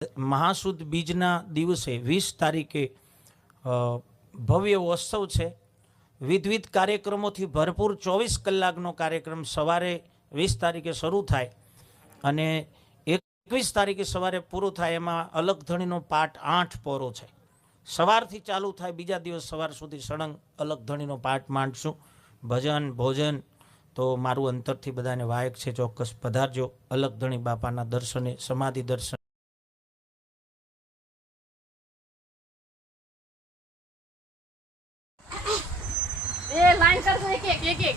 महासुद बीजना दिवसे 20 तारीखे भव्य उत्सव है। विविध कार्यक्रमों थी भरपूर 24 कलाकनो कार्यक्रम सवारे 20 तारीखे शुरू थाय अने 21 तारीखे सवारे पूरो थाय। एमां अलग धणीनो पाठ 8 पोरो है। सवारथी चालू थाय, बीजा दिवस सवार सुधी सळंग अलग धणीनो पाठ मांडशुं। भजन भोजन तो मारू अंतरथी बधाने वायक छे, चोक्कस पधारजो। अलग धणी बापाना दर्शने, समाधि दर्शन लाइन कर एक एक